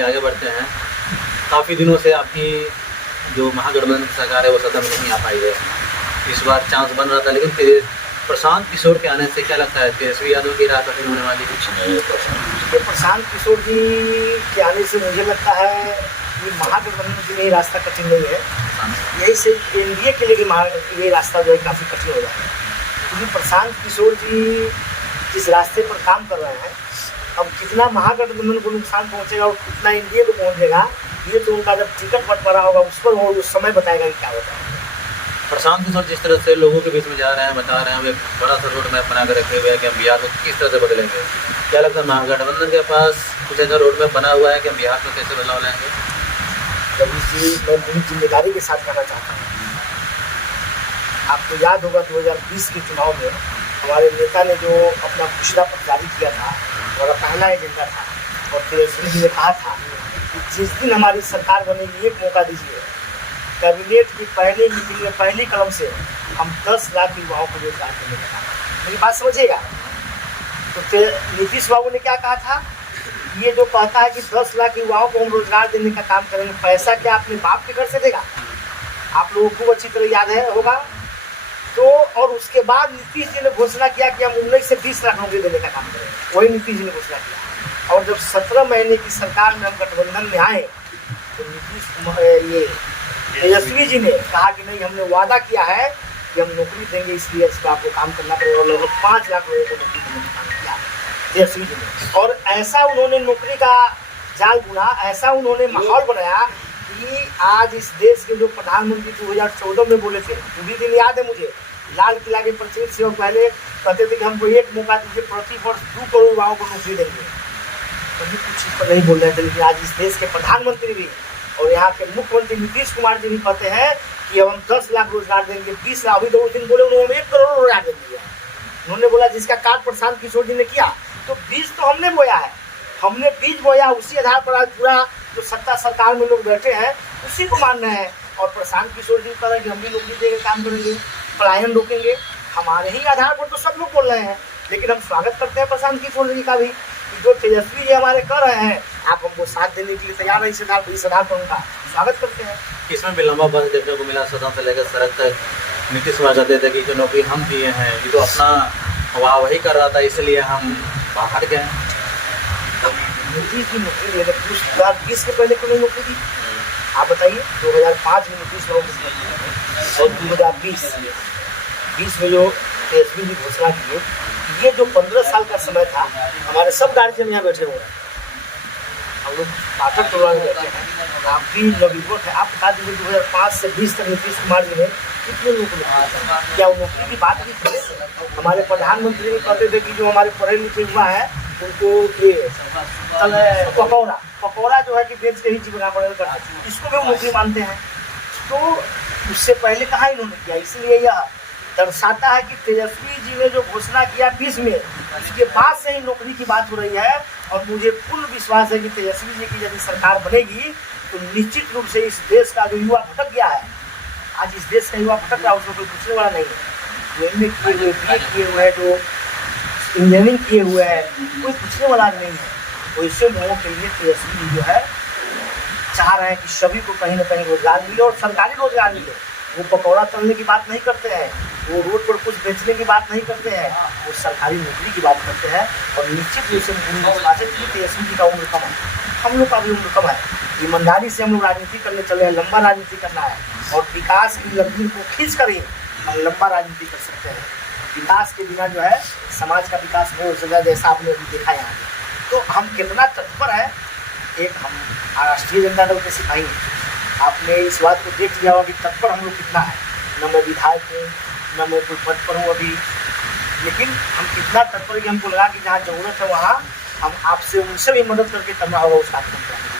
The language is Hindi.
कि आगे बढ़ते हैं। काफ़ी दिनों से आपकी जो महागठबंधन की सरकार है वो सत्ता में नहीं आ पाई है। इस बार चांस बन रहा था, लेकिन फिर प्रशांत किशोर के आने से क्या लगता है तेजस्वी यादव की राह कठिन होने वाली? कुछ देखिए, प्रशांत किशोर जी के आने से मुझे लगता है कि महागठबंधन के लिए रास्ता कठिन नहीं है, यही से एनडीए के लिए भी ये रास्ता जो है काफ़ी कठिन हो जाएगा, क्योंकि प्रशांत किशोर जी जिस रास्ते पर काम कर रहे हैं, अब कितना महागठबंधन को नुकसान पहुंचेगा और कितना एनडीए को पहुंचेगा, ये तो उनका जब टिकट बंटवारा होगा उस पर वो उस समय बताएगा कि क्या होता है। प्रशांत किशोर जिस तरह से लोगों के बीच में जा रहे हैं, बता रहे हैं, एक बड़ा सा रोड मैप बना कर रखे हुए हैं कि हम बिहार को किस तरह से बदलेंगे। क्या लगता है महागठबंधन के पास कुछ ऐसा रोड मैप बना हुआ है कि हम बिहार में कैसे बदलाव लाएंगे? जब जी मैं पूरी जिम्मेदारी के साथ कहना चाहता हूँ, आपको याद होगा 2020 के चुनाव में हमारे नेता ने जो अपना घोषणा पत्र जारी किया था, हमारा पहला एजेंडा था, और तेजस्वी जी ने कहा था कि जिस दिन हमारी सरकार बनेगी एक मौका दीजिए, कैबिनेट की पहली मीटिंग में पहली कलम से हम 10 लाख युवाओं को रोजगार देने का काम। मेरी बात समझिएगा, तो नीतीश बाबू ने क्या कहा था, ये जो कहता है कि 10 लाख युवाओं को हम रोजगार देने का काम करेंगे, पैसा क्या अपने बाप के घर से देगा? आप लोगों को अच्छी तरह याद है होगा। तो और उसके बाद नीतीश जी ने घोषणा किया कि हम 19 से 20 लाख नौकरी देने का काम करेंगे, वही नीतीश जी ने घोषणा किया। और जब 17 महीने की सरकार में हम गठबंधन में आए तो नीतीश तेजस्वी जी ने कहा कि नहीं, हमने वादा किया है कि हम नौकरी देंगे, इसलिए इस पर आपको काम करना पड़ेगा, और लगभग 5 लाख लोगों को नौकरी देने का काम किया तेजस्वी जी ने। और ऐसा उन्होंने नौकरी का जाल बुना, ऐसा उन्होंने माहौल बनाया कि आज इस देश के जो प्रधानमंत्री 2014 में बोले थे, पूरी दिन याद है मुझे, लाल किला के प्रचलित से पहले कहते थे कि हमको एक मौका दीजिए, प्रति वर्ष 2 करोड़ युवाओं को नौकरी देंगे, कभी कुछ पर नहीं बोल रहे थे। लेकिन आज इस देश के प्रधानमंत्री भी और यहाँ के मुख्यमंत्री नीतीश कुमार जी भी कहते हैं कि अब हम 10 लाख रोजगार देंगे, 20 लाख, अभी 2 दिन बोले उन्होंने 1 करोड़ रोजगार दे दिया। उन्होंने बोला जिसका कार्य प्रशांत किशोर जी ने किया, तो बीज तो हमने बोया है, हमने बीज बोया, उसी आधार पर आज पूरा जो सत्ता सरकार में लोग बैठे हैं उसी को मान रहे हैं। और प्रशांत किशोर जी कह रहे हैं कि हम भी नौकरी देंगे, काम करेंगे, पलायन रोकेंगे, हमारे ही आधार पर तो सब लोग बोल रहे हैं। लेकिन हम स्वागत करते हैं प्रशांत किशोर जी का भी, कि जो तेजस्वी जी हमारे कर रहे हैं, आप हमको साथ देने के लिए तैयार है, इस आधार पर उनका स्वागत करते हैं। इसमें भी लंबा बहस देखने को मिला, सदन से लेकर सड़क तक। नीतीश कुमार कहते थे कि जो नौकरी हम दिए हैं, ये तो अपना वाहवाही कर रहा था, इसलिए हम बाहर गए। नीतीश की नौकरी देने 2020 के पहले क्यों नहीं नौकरी दी? आप बताइए। 2005 में नीतीश बाबू और 2020 में जो तेजस्वी जी घोषणा किए, ये जो 15 साल का समय था, हमारे सब गार्जियन यहाँ बैठे हुए हैं, हम लोग पाठक टोला में बैठे हैं, आप भी नवयुवक है, आप बता दीजिए 2005 से 20 तक नीतीश कुमार जी ने कितने लोगों को, क्या वो नौकरी की बात की थी? हमारे प्रधानमंत्री भी कहते थे कि जो हमारे पढ़े लिखे युवा है उनको ये पकौड़ा जो है कि बेच के ही जीवन यापन, इसको भी वो नौकरी मानते हैं। तो उससे पहले कहाँ इन्होंने किया, इसलिए यह दर्शाता है कि तेजस्वी जी ने जो घोषणा किया 20 में, उसके बाद से ही नौकरी की बात हो रही है। और मुझे पूर्ण विश्वास है कि तेजस्वी जी की यदि सरकार बनेगी तो निश्चित रूप से इस देश का जो युवा भटक गया है, आज इस देश का युवा भटक रहा है, उसको कोई पूछने वाला नहीं है। जो एम ए किए हुए, बी ए किए हुए हैं, जो इंजीनियरिंग किए हुए हैं, कोई पूछने वाला नहीं है। तो इससे लोगों के लिए तेजस्वी जी जो है चाह रहे हैं कि सभी को कहीं ना कहीं रोजगार मिले, और सरकारी रोजगार मिले। वो पकौड़ा तलने की बात नहीं करते हैं, वो रोड पर कुछ बेचने की बात नहीं करते हैं, वो सरकारी नौकरी की बात करते हैं। और निश्चित रूप से तेजस्वी जी का उम्र कम है, हम लोग का भी उम्र कम है, ईमानदारी से हम लोग राजनीति करने चले हैं, लंबा राजनीति करना है, और विकास की लकीर को खींच कर ही हम लंबा राजनीति कर सकते हैं। विकास के बिना जो है समाज का विकास नहीं हो सकता, जैसा आपने अभी देखा यहाँ। तो हम कितना तत्पर है, एक हम राष्ट्रीय जनता दल के सिपाही, आपने इस बात को देख लिया होगा कि तत्पर हम लोग कितना है। न मैं विधायक हूँ, न मैं कोई पद पर हूँ अभी, लेकिन हम कितना तत्पर कि हमको लगा कि जहाँ जरूरत है वहाँ हम आपसे उनसे भी मदद करके करना होगा उस कार्यक्रम को।